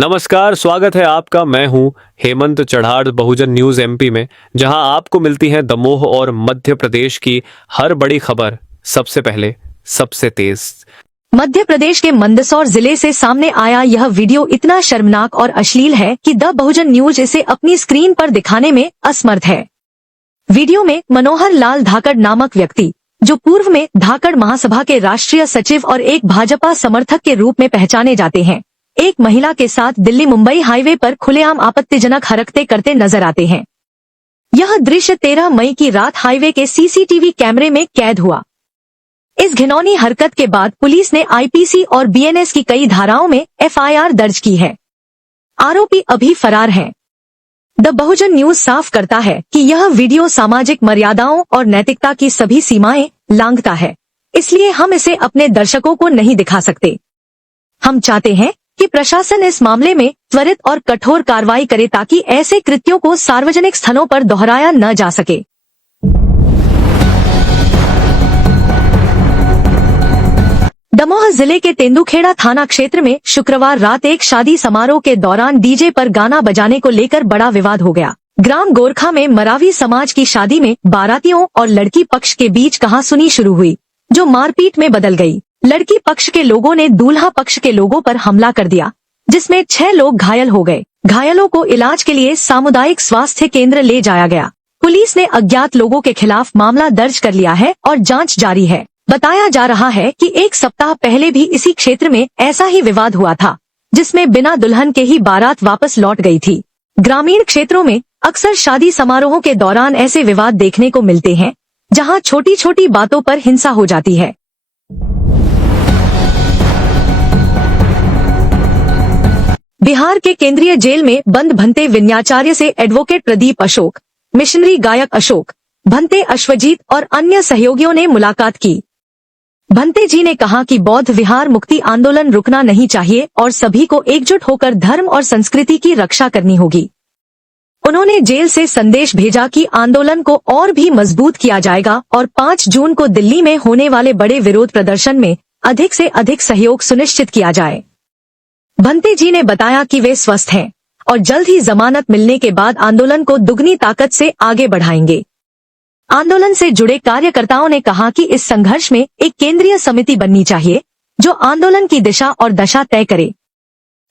नमस्कार, स्वागत है आपका। मैं हूं हेमंत चढ़ाड़ बहुजन न्यूज एमपी में, जहां आपको मिलती है दमोह और मध्य प्रदेश की हर बड़ी खबर सबसे पहले, सबसे तेज। मध्य प्रदेश के मंदसौर जिले से सामने आया यह वीडियो इतना शर्मनाक और अश्लील है कि द बहुजन न्यूज इसे अपनी स्क्रीन पर दिखाने में असमर्थ है। वीडियो में मनोहर लाल धाकड़ नामक व्यक्ति, जो पूर्व में धाकड़ महासभा के राष्ट्रीय सचिव और एक भाजपा समर्थक के रूप में पहचाने जाते हैं, एक महिला के साथ दिल्ली मुंबई हाईवे पर खुलेआम आपत्तिजनक हरकतें करते नजर आते हैं। यह दृश्य 13 मई की रात हाईवे के सीसीटीवी कैमरे में कैद हुआ। इस घिनौनी हरकत के बाद पुलिस ने आईपीसी और बीएनएस की कई धाराओं में एफआईआर दर्ज की है। आरोपी अभी फरार हैं। द बहुजन न्यूज साफ करता है कि यह वीडियो सामाजिक मर्यादाओं और नैतिकता की सभी सीमाएं लांघता है, इसलिए हम इसे अपने दर्शकों को नहीं दिखा सकते। हम चाहते हैं कि प्रशासन इस मामले में त्वरित और कठोर कार्रवाई करे ताकि ऐसे कृत्यों को सार्वजनिक स्थलों पर दोहराया न जा सके। दमोह जिले के तेंदुखेड़ा थाना क्षेत्र में शुक्रवार रात एक शादी समारोह के दौरान डीजे पर गाना बजाने को लेकर बड़ा विवाद हो गया। ग्राम गोरखा में मरावी समाज की शादी में बारातियों और लड़की पक्ष के बीच कहासुनी शुरू हुई, जो मारपीट में बदल गई। लड़की पक्ष के लोगों ने दूल्हा पक्ष के लोगों पर हमला कर दिया, जिसमें 6 लोग घायल हो गए। घायलों को इलाज के लिए सामुदायिक स्वास्थ्य केंद्र ले जाया गया। पुलिस ने अज्ञात लोगों के खिलाफ मामला दर्ज कर लिया है और जांच जारी है। बताया जा रहा है कि एक सप्ताह पहले भी इसी क्षेत्र में ऐसा ही विवाद हुआ था, जिसमें बिना दुल्हन के ही बारात वापस लौट गई थी। ग्रामीण क्षेत्रों में अक्सर शादी समारोहों के दौरान ऐसे विवाद देखने को मिलते हैं, जहां छोटी छोटी बातों पर हिंसा हो जाती है। बिहार के केंद्रीय जेल में बंद भंते विन्याचार्य से एडवोकेट प्रदीप अशोक, मिशनरी गायक अशोक भंते, अश्वजीत और अन्य सहयोगियों ने मुलाकात की। भंते जी ने कहा कि बौद्ध विहार मुक्ति आंदोलन रुकना नहीं चाहिए और सभी को एकजुट होकर धर्म और संस्कृति की रक्षा करनी होगी। उन्होंने जेल से संदेश भेजा कि आंदोलन को और भी मजबूत किया जाएगा और 5 जून को दिल्ली में होने वाले बड़े विरोध प्रदर्शन में अधिक से अधिक सहयोग सुनिश्चित किया जाए। भंते जी ने बताया कि वे स्वस्थ हैं और जल्द ही जमानत मिलने के बाद आंदोलन को दुगनी ताकत से आगे बढ़ाएंगे। आंदोलन से जुड़े कार्यकर्ताओं ने कहा कि इस संघर्ष में एक केंद्रीय समिति बननी चाहिए, जो आंदोलन की दिशा और दशा तय करे।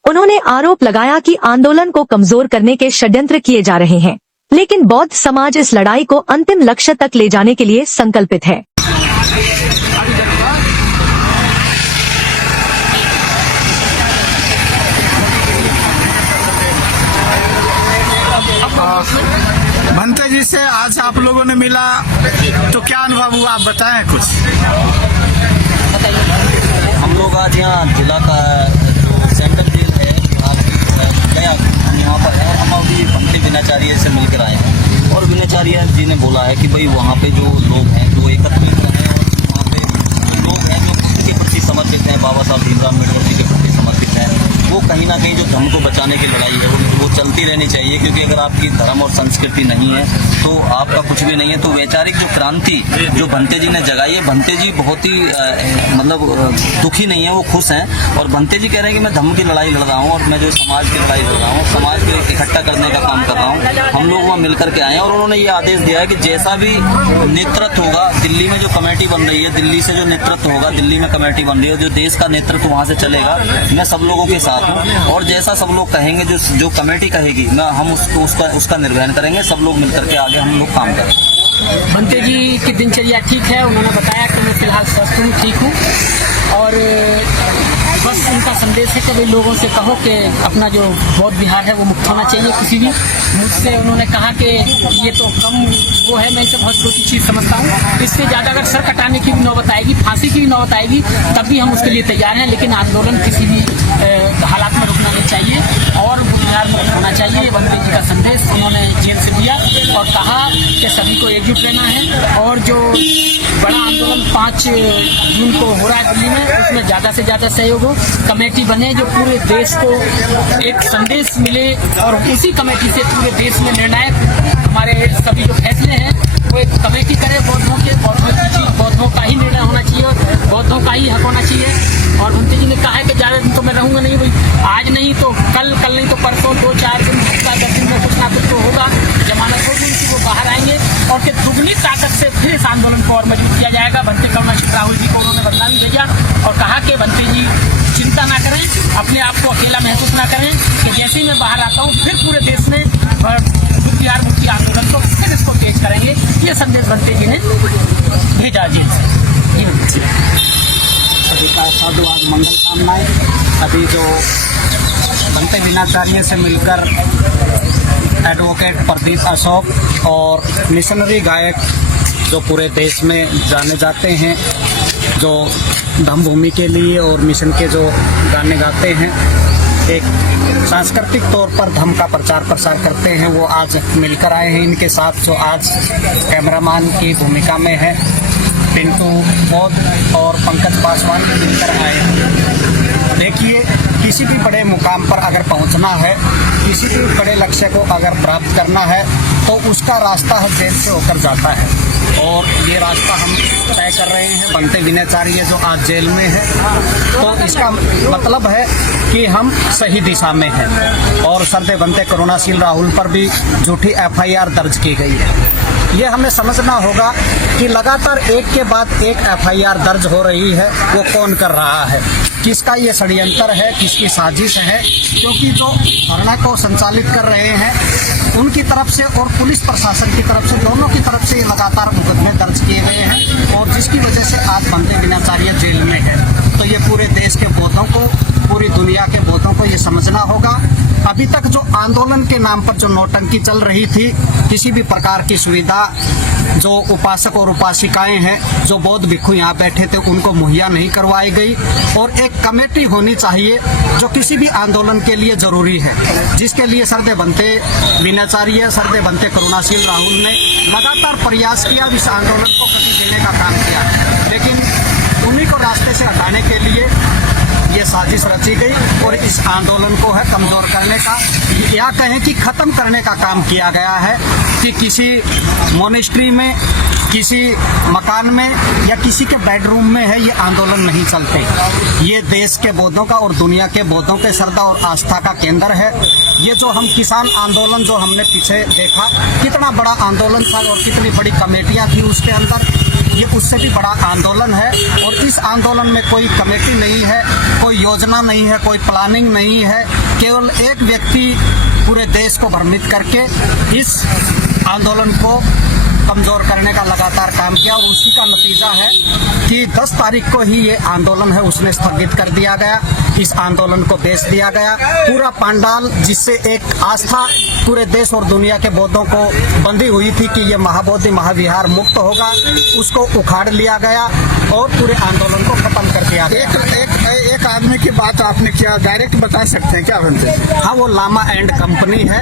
उन्होंने आरोप लगाया कि आंदोलन को कमजोर करने के षड्यंत्र किए जा रहे हैं, लेकिन बौद्ध समाज इस लड़ाई को अंतिम लक्ष्य तक ले जाने के लिए संकल्पित है। भंते जी से आज आप लोगों ने मिला तो क्या अनुभव हुआ, आप बताएं कुछ। हम लोग आज यहाँ जिला का सेंट्रल जेल है गया, हम यहाँ पर है और हम अभी भंते विन्याचार्य से मिलकर आए हैं और विन्याचार्य जी ने बोला है कि भाई वहाँ पे जो लोग हैं जो एकत्रित हैं और वहाँ पे लोग हैं जो उनके प्रति समर्पित हैं, बाबा साहब भीमराव अम्बेडकर जी के प्रति समर्पित हैं, वो कहीं ना कहीं जो धर्म को बचाने की लड़ाई है वो चलती रहनी चाहिए, क्योंकि अगर आपकी धर्म और संस्कृति नहीं है तो आपका कुछ भी नहीं है। तो वैचारिक जो क्रांति जो भंते जी ने जगाई है, भंते जी बहुत ही मतलब दुखी नहीं है, वो खुश हैं और भंते जी कह रहे हैं कि मैं धर्म की लड़ाई लड़ रहा हूँ और मैं जो समाज की लड़ाई लड़ रहा हूँ, समाज को इकट्ठा करने का काम कर रहा हूँ। हम लोग वहाँ मिलकर के आए हैं और उन्होंने ये आदेश दिया है कि जैसा भी नेतृत्व होगा दिल्ली में, जो कमेटी बन रही है दिल्ली से, जो नेतृत्व होगा दिल्ली में कमेटी बन रही है, जो देश का नेतृत्व वहाँ से चलेगा, मैं सब लोगों के साथ हूँ और जैसा सब लोग कहेंगे, जो कमेटी कहेगी मैं हम उसका निर्वहन करेंगे। सब लोग मिलकर के आगे हम लोग काम करेंगे। भंते जी की दिनचर्या ठीक है, उन्होंने बताया कि मैं फिलहाल स्वस्थ हूँ, ठीक हूँ और बस उनका संदेश है कि भाई लोगों से कहो कि अपना जो बौद्ध विहार है वो मुक्त होना चाहिए किसी भी। मुझसे उन्होंने कहा कि ये तो कम वो है, मैं इसे बहुत छोटी चीज़ समझता हूँ, इससे ज़्यादा अगर सर कटाने की भी नौबत आएगी, फांसी की भी नौबत आएगी, तब भी हम उसके लिए तैयार हैं, लेकिन आंदोलन किसी भी हालात में रुकना नहीं चाहिए और विहार मुक्त होना चाहिए। ये भंते जी का संदेश उन्होंने जेल से दिया और कहा कि सभी को एकजुट रहना है और जो बड़ा आंदोलन 5 जून को हो रहा है दिल्ली में, उसमें ज़्यादा से ज़्यादा सहयोग हो, कमेटी बने जो पूरे देश को एक संदेश मिले और उसी कमेटी से पूरे देश में निर्णायक हमारे सभी जो फैसले हैं वो एक कमेटी करे बौद्धों की चीज बौद्धों का ही निर्णय होना चाहिए और बौद्धों का ही हक होना चाहिए। और भंते जी ने कहा है कि ज़्यादा दिन तो मैं रहूँगा नहीं भाई, आज नहीं तो कल परसों 2-4 दिन हफ्ता 10 दिन में कुछ ना कुछ तो होगा, जमानत होगी उनकी, वो बाहर आएंगे और फिर दुगनी ताकत से फिर इस आंदोलन को और मजबूत किया जाएगा। बनते करुणा सिंह राहुल जी को उन्होंने बदनामी दिया और कहा कि बनते जी चिंता ना करें, अपने आप को अकेला महसूस ना करें कि जैसे ही मैं बाहर आता हूँ फिर पूरे देश में बिहार मुक्ति आंदोलन को फिर इसको तेज करेंगे। ये संदेश बनते जी ने भेजा जी से। सभी का साधुवाद, मंगल कामनाएं। अभी जो बनते विनाचार्य से मिलकर एडवोकेट प्रदीप अशोक और मिशनरी गायक जो पूरे देश में जाने जाते हैं, जो धम्म भूमि के लिए और मिशन के जो गाने गाते हैं, एक सांस्कृतिक तौर पर धम्म का प्रचार प्रसार करते हैं, वो आज मिलकर आए हैं। इनके साथ जो आज कैमरामैन की भूमिका में है पिंटू बौद्ध और पंकज पासवान मिलकर आए हैं। देखिए, किसी भी बड़े मुकाम पर अगर पहुंचना है, किसी भी बड़े लक्ष्य को अगर प्राप्त करना है तो उसका रास्ता हर जेल से होकर जाता है और ये रास्ता हम तय कर रहे हैं। बनते विनाचार्य जो आज जेल में है, तो इसका मतलब है कि हम सही दिशा में हैं। और सरदे बनते करुणा सिंह राहुल पर भी झूठी FIR दर्ज की गई है। ये हमें समझना होगा कि लगातार एक के बाद एक FIR दर्ज हो रही है, वो कौन कर रहा है, किसका ये षड्यंत्र है, किसकी साजिश है। क्योंकि जो धरना को संचालित कर रहे हैं उनकी तरफ से और पुलिस प्रशासन की तरफ से, दोनों की तरफ से लगातार मुकदमे दर्ज किए गए हैं और जिसकी वजह से आज बनते विनाचार्य जेल में है। तो ये पूरे देश के बौद्धों को, पूरी दुनिया के बौद्धों को ये समझना होगा। अभी तक जो आंदोलन के नाम पर जो नौटंकी चल रही थी, किसी भी प्रकार की सुविधा जो उपासक और उपासिकाएं हैं, जो बौद्ध भिक्षु यहाँ बैठे थे, उनको मुहैया नहीं करवाई गई। और एक कमेटी होनी चाहिए जो किसी भी आंदोलन के लिए जरूरी है, जिसके लिए सरदे बनते विनाचार्य, सरदे बनते करुणा सिंह राहुल ने लगातार प्रयास किया, इस आंदोलन को गति देने का काम किया, लेकिन उन्हीं को रास्ते से हटाने के लिए ये साजिश रची गई और इस आंदोलन को है कमजोर करने का, या कहें कि खत्म करने का काम किया गया है। कि किसी मोनेस्ट्री में, किसी मकान में या किसी के बेडरूम में है, ये आंदोलन नहीं चलते। ये देश के बौद्धों का और दुनिया के बौद्धों के श्रद्धा और आस्था का केंद्र है। ये जो हम किसान आंदोलन जो हमने पीछे देखा, कितना बड़ा आंदोलन था और कितनी बड़ी कमेटियां थी उसके अंदर, ये उससे भी बड़ा आंदोलन है। और इस आंदोलन में कोई कमेटी नहीं है, कोई योजना नहीं है, कोई प्लानिंग नहीं है। केवल एक व्यक्ति पूरे देश को भ्रमित करके इस आंदोलन को कमजोर करने का लगातार काम किया और उसी का नतीजा है कि 10 तारीख को ही ये आंदोलन है उसने स्थगित कर दिया गया। इस आंदोलन को बेच दिया गया। पूरा पंडाल जिससे एक आस्था पूरे देश और दुनिया के बौद्धों को बंधी हुई थी कि ये महाबोधि महाविहार मुक्त होगा, उसको उखाड़ लिया गया और पूरे आंदोलन को खत्म कर दिया गया। एक आदमी की बात आपने किया, डायरेक्ट बता सकते हैं क्या बनते? हाँ, वो लामा एंड कंपनी है,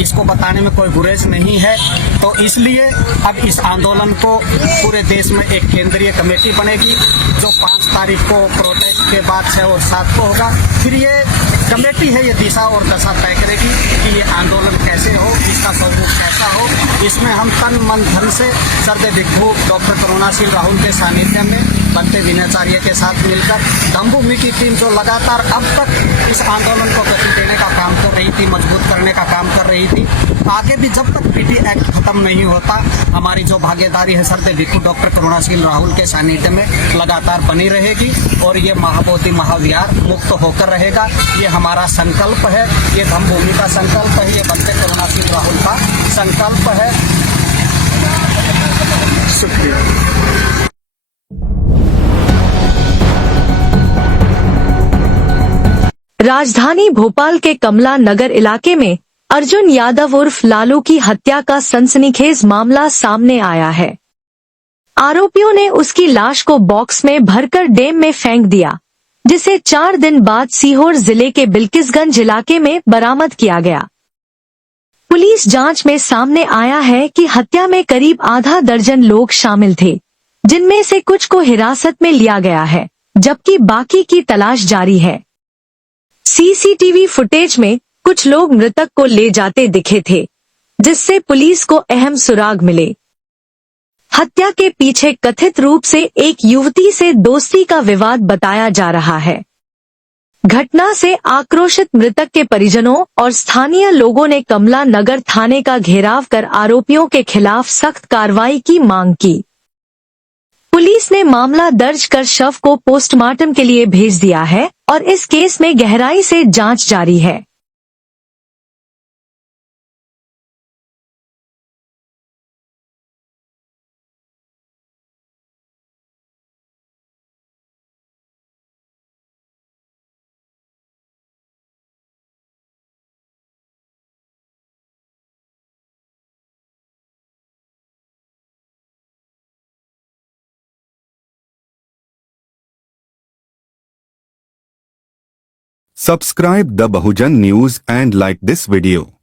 इसको बताने में कोई गुरेज नहीं है। तो इसलिए अब इस आंदोलन को पूरे देश में एक केंद्रीय कमेटी बनेगी जो 5 तारीख को प्रोटेस्ट के बाद 6 और 7 को होगा। फिर ये कमेटी है, ये दिशा और दशा तय करेगी कि ये आंदोलन कैसे हो, इसका स्वरूप कैसा हो। इसमें हम तन मन धन से सरदे भिक्षु डॉक्टर करुणा सिंह राहुल के सानिध्य में बनते विनाचार्य के साथ मिलकर धम्म भूमि की टीम जो लगातार अब तक इस आंदोलन को गति देने का काम कर रही थी, मजबूत करने का काम कर रही थी, आगे भी जब तक PT एक्ट खत्म नहीं होता, हमारी जो भागीदारी है सरदे भिक्षु डॉक्टर करुणा सिंह राहुल के सानिध्य में लगातार बनी रहेगी और ये महाबोधि महाविहार मुक्त होकर रहेगा। ये हमारा संकल्प है, ये धम्म भूमि का संकल्प है, ये बनते करुणा सिंह राहुल का संकल्प है। शुक्रिया। राजधानी भोपाल के कमला नगर इलाके में अर्जुन यादव उर्फ लालू की हत्या का सनसनीखेज मामला सामने आया है। आरोपियों ने उसकी लाश को बॉक्स में भरकर डैम में फेंक दिया, जिसे 4 दिन बाद सीहोर जिले के बिल्किसगंज इलाके में बरामद किया गया। पुलिस जांच में सामने आया है कि हत्या में करीब आधा दर्जन लोग शामिल थे, जिनमें से कुछ को हिरासत में लिया गया है, जबकि बाकी की तलाश जारी है। CCTV फुटेज में कुछ लोग मृतक को ले जाते दिखे थे, जिससे पुलिस को अहम सुराग मिले। हत्या के पीछे कथित रूप से एक युवती से दोस्ती का विवाद बताया जा रहा है। घटना से आक्रोशित मृतक के परिजनों और स्थानीय लोगों ने कमला नगर थाने का घेराव कर आरोपियों के खिलाफ सख्त कार्रवाई की मांग की। पुलिस ने मामला दर्ज कर शव को पोस्टमार्टम के लिए भेज दिया है और इस केस में गहराई से जांच जारी है। Subscribe the Bahujan News and like this video.